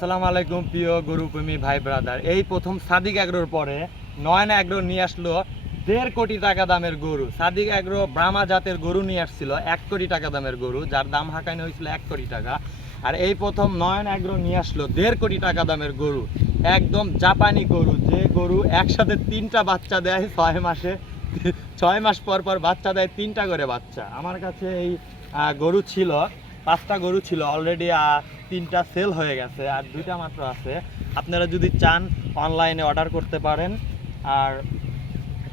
আসসালামু আলাইকুম প্রিয় গরুপ্রেমী ভাই ব্রাদার। এই প্রথম সাদিক এগ্রোর পরে নয়ন এগ্রো নিয়ে আসলো 1.5 কোটি টাকা দামের গরু। সাদিক এগ্রো ব্রাহ্মা জাতের গরু নিয়ে আসছিল 1 কোটি টাকা দামের গরু, যার দাম হাঁকানো হয়েছিল 1 কোটি টাকা। আর এই প্রথম নয়ন এগ্রো নিয়ে আসলো 1.5 কোটি টাকা দামের গরু, একদম জাপানি গরু, যে গরু একসাথে 3টা বাচ্চা দেয় 6 মাসে। 6 মাস পর পর বাচ্চা দেয়, 3টা করে বাচ্চা। আমার কাছে এই গরু ছিল, 5টা গরু ছিল অলরেডি, 3টা সেল হয়ে গেছে আর 2টা মাত্র আছে। আপনারা যদি চান অনলাইনে অর্ডার করতে পারেন, আর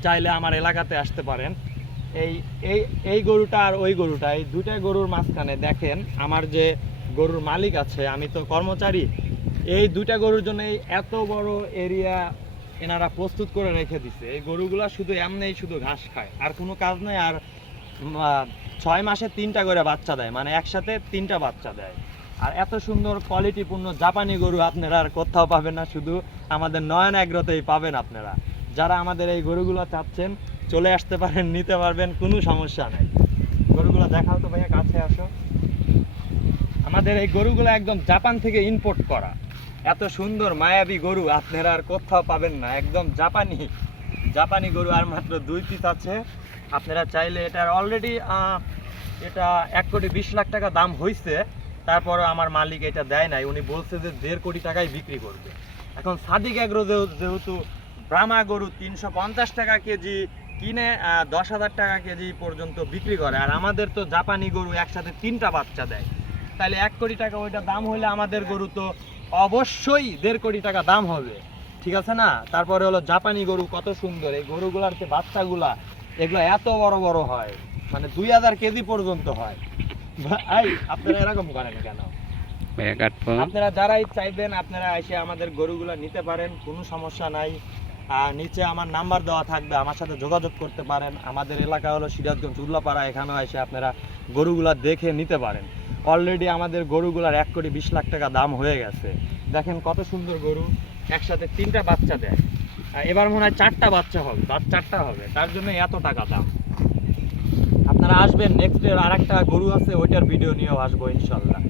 চাইলে আমার এলাকাতে আসতে পারেন। এই এই এই গরুটা আর ওই গরুটা, এই 2টা গরুর মাঝখানে দেখেন আমার যে গরুর মালিক আছে, আমি তো কর্মচারী, এই 2টা গরুর জন্য এই এত বড় এরিয়া এনারা প্রস্তুত করে রেখে দিছে। এই গরুগুলা শুধু এমনিই শুধু ঘাস খায়, আর কোনো কাজ নেই। আর 6 মাসে 3টা করে বাচ্চা দেয়, মানে একসাথে 3টা বাচ্চা দেয়। আর এত সুন্দর কোয়ালিটিপূর্ণ জাপানি গরু আপনারা আর কোথাও পাবেন না, শুধু আমাদের নয়ন এগ্রোতেই পাবেন আপনারা। যারা আমাদের এই গরুগুলো চাচ্ছেন চলে আসতে পারেন, নিতে পারবেন, কোনো সমস্যা নেই। গরুগুলো দেখাও তো ভাইয়া, কাছে আসো। আমাদের এই গরুগুলো একদম জাপান থেকে ইম্পোর্ট করা, এত সুন্দর মায়াবী গরু আপনারা আর কোথাও পাবেন না, একদম জাপানি জাপানি গরু। আর মাত্র 2 পিস আছে। আপনারা চাইলে এটার অলরেডি এটা 1 কোটি 20 লাখ টাকা দাম হয়েছে, তারপরে আমার মালিক এটা দেয় নাই, উনি বলছে যে 1.5 কোটি টাকায় বিক্রি করবে। এখন সাদিক এগ্রো যেহেতু ব্রাহ্মা গরু 350 টাকা কেজি কিনে 10,000 টাকা কেজি পর্যন্ত বিক্রি করে, আর আমাদের তো জাপানি গরু একসাথে 3টা বাচ্চা দেয়, তাহলে 1 কোটি টাকা ওইটা দাম হলে আমাদের গরু তো অবশ্যই 1.5 কোটি টাকা দাম হবে, ঠিক আছে না? তারপরে হলো জাপানি গরু কত সুন্দর, এই গরুগুলার যে বাচ্চাগুলা এগুলো এত বড় বড় হয়, মানে 2000 কেজি পর্যন্ত হয়। ভাই আপনারা এরকম করেন কেন? আপনারা যারাই চাইবেন আপনারা এসে আমাদের গরুগুলা নিতে পারেন, কোনো সমস্যা নাই। আর নিচে আমার নাম্বার দেওয়া থাকবে, আমার সাথে যোগাযোগ করতে পারেন। আমাদের এলাকা হলো সিরাজগঞ্জ উল্লাপাড়া, এখানেও এসে আপনারা গরুগুলা দেখে নিতে পারেন। অলরেডি আমাদের গরুগুলার 1 কোটি 20 লাখ টাকা দাম হয়ে গেছে। দেখেন কত সুন্দর গরু, একসাথে 3টা বাচ্চা দেয়। এবার মনে হয় 4টা বাচ্চা হবে, 4টা হবে, তার জন্য এত টাকা দাম। আপনারা আসবেন, নেক্সট এর আরেকটা গরু আছে, ওইটার ভিডিও নিয়েও আসবো ইনশাল্লাহ।